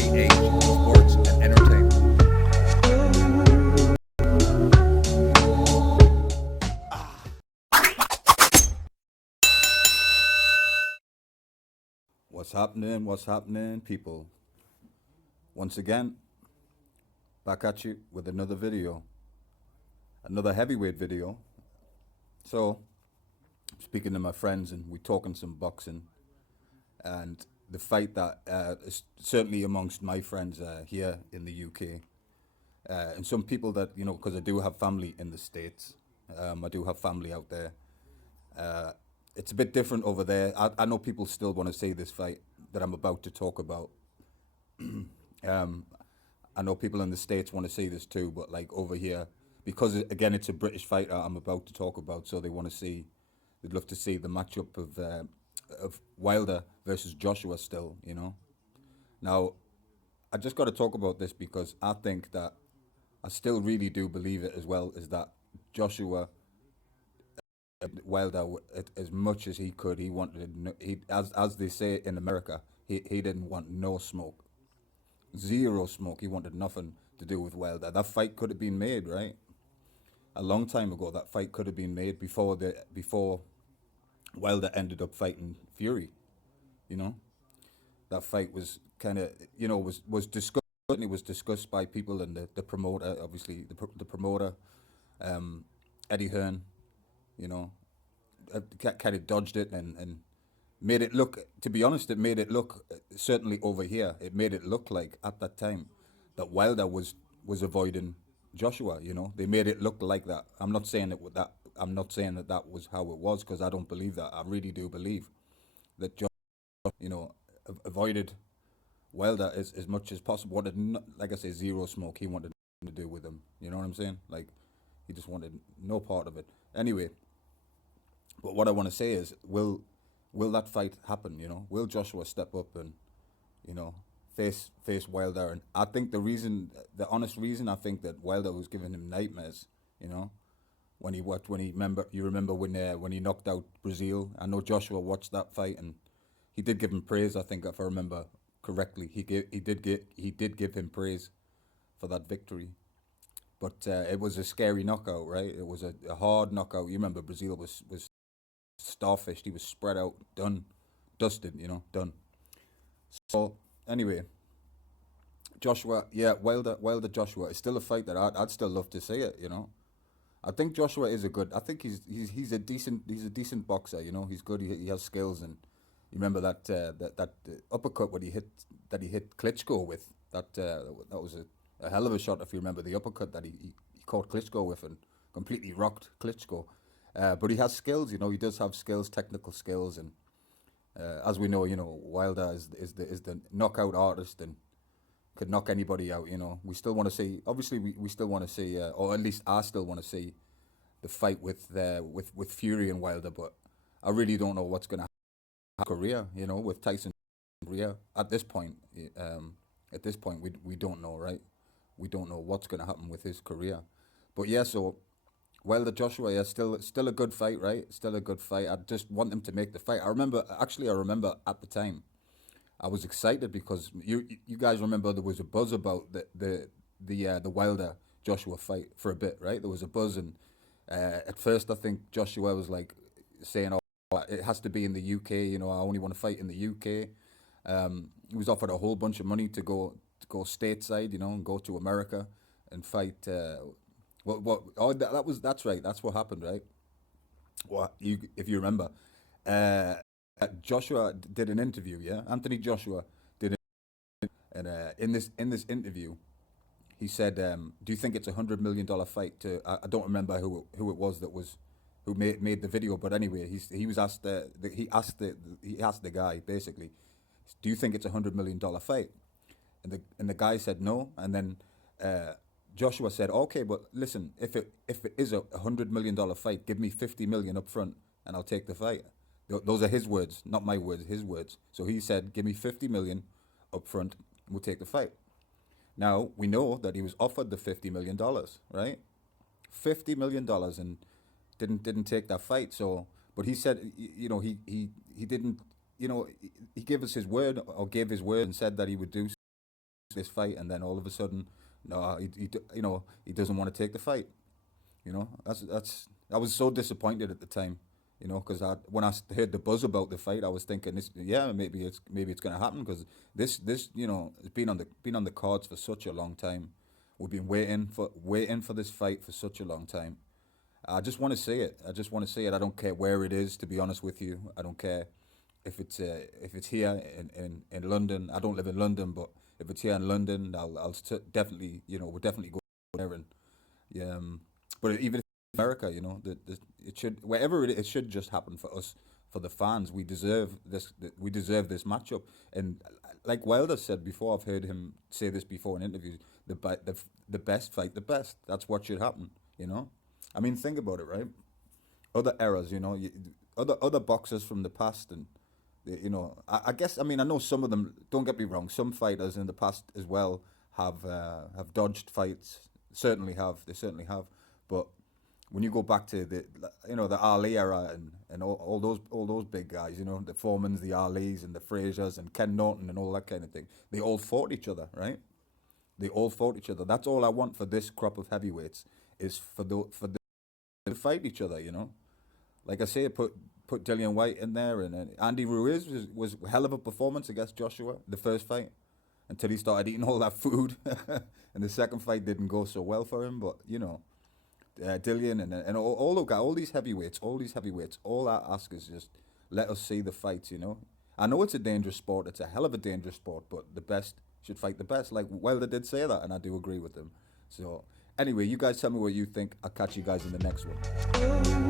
JH Sports and Entertainment. What's happening? What's happening, people? Once again, back at you with another video, another heavyweight video. So, speaking to my friends, and we talking some boxing, and the fight that is certainly amongst my friends here in the UK, and some people that because I do have family in the States, I do have family out there. It's a bit different over there. I know people still want to see this fight that I'm about to talk about. I know people in the States want to see this too, but like over here, because again it's a British fighter I'm about to talk about, so they'd love to see the matchup of Wilder versus Joshua still. Now I just got to talk about this because I think that I still really do believe it as well, is that Joshua Wilder, as much as he could, he wanted as they say in America, he didn't want no smoke, zero smoke. He wanted nothing to do with Wilder. That fight could have been made, right? A long time ago, that fight could have been made before Wilder ended up fighting Fury. You know, that fight was kind of was discussed. It was discussed by people and the promoter, obviously the promoter, Eddie Hearn. You know, kind of dodged it and made it look. To be honest, it made it look, certainly over here, it made it look like at that time that Wilder was avoiding Joshua. They made it look like that. I'm not saying it with that. I'm not saying that that was how it was, because I don't believe that. I really do believe that Joshua, avoided Wilder as much as possible. Wanted, like I say, zero smoke. He wanted nothing to do with him. You know what I'm saying? Like, he just wanted no part of it. Anyway, but what I want to say is, will that fight happen? Will Joshua step up and face Wilder? And I think the honest reason, I think that Wilder was giving him nightmares. When he remember when he knocked out Brazil. I know Joshua watched that fight and he did give him praise. I think, if I remember correctly, he did give him praise for that victory. But it was a scary knockout, right? It was a hard knockout. You remember Brazil was starfished. He was spread out, done, dusted, done. So anyway, Joshua, yeah, Wilder Joshua is still a fight that I'd still love to see it. I think Joshua is a good. I think he's a decent boxer. He's good. He has skills, and you remember that uppercut that he hit Klitschko with. That was a hell of a shot. If you remember the uppercut that he caught Klitschko with and completely rocked Klitschko. But he has skills. He does have skills, technical skills, and as we know, Wilder is the knockout artist and could knock anybody out. We still want to see. Obviously, we still want to see, or at least I still want to see the fight with Fury and Wilder. But I really don't know what's going to happen in Korea. With Tyson Korea at this point. We don't know, right? We don't know what's going to happen with his career. But yeah, so Wilder Joshua, yeah, still a good fight, right? Still a good fight. I just want him to make the fight. I remember at the time, I was excited because you guys remember there was a buzz about the Wilder Joshua fight for a bit, right? There was a buzz, and at first I think Joshua was like saying, "Oh, it has to be in the UK." I only want to fight in the UK. He was offered a whole bunch of money to go stateside, and go to America and fight. That's right. That's what happened, right? If you remember, uh, Joshua did an interview. Yeah, Anthony Joshua did, and in this interview, he said, "Do you think it's $100 million fight?" I don't remember who it was that was who made the video, but anyway, he was asked he asked the guy basically, "Do you think it's $100 million fight?" And the guy said no, and then Joshua said, "Okay, but listen, if it is $100 million fight, give me 50 million up front, and I'll take the fight." Those are his words, not my words. His words. So he said, "Give me 50 million up front, and we'll take the fight." Now we know that he was offered the $50 million, right? $50 million, and didn't take that fight. So, but he said, he didn't, he gave us his word, or gave his word, and said that he would do this fight, and then all of a sudden, no, you know, he doesn't want to take the fight. You know, I was so disappointed at the time. You know, because when I heard the buzz about the fight, I was thinking, yeah, maybe it's gonna happen because this you know, it's been on the cards for such a long time. We've been waiting for this fight for such a long time. I just want to say it. I just want to say it. I don't care where it is. To be honest with you, I don't care if it's here in London. I don't live in London, but if it's here in London, definitely, you know, we'll definitely go there. And yeah, but even if it's America, you know, it should, wherever it should just happen for us, for the fans. We deserve this. We deserve this matchup. And like Wilder said before, I've heard him say this before in interviews. The best fight the best. That's what should happen. You know, I mean, think about it, right? Other eras, you know, other boxers from the past, and you know, I guess, I mean, I know some of them. Don't get me wrong. Some fighters in the past as well have dodged fights. Certainly have. They certainly have. But when you go back to the, you know, the Ali era, and all those big guys, you know, the Foremans, the Alis, and the Fraziers, and Ken Norton, and all that kind of thing, they all fought each other, right? They all fought each other. That's all I want for this crop of heavyweights, is for them to fight each other. You know, like I say, put Dillian White in there, and Andy Ruiz was a hell of a performance against Joshua the first fight, until he started eating all that food, and the second fight didn't go so well for him. But you know, Dillian and all these heavyweights, all I ask is just let us see the fights. You know, I know it's a dangerous sport. It's a hell of a dangerous sport, but the best should fight the best. Like Wilder did say that, and I do agree with him. So anyway, you guys tell me what you think. I'll catch you guys in the next one.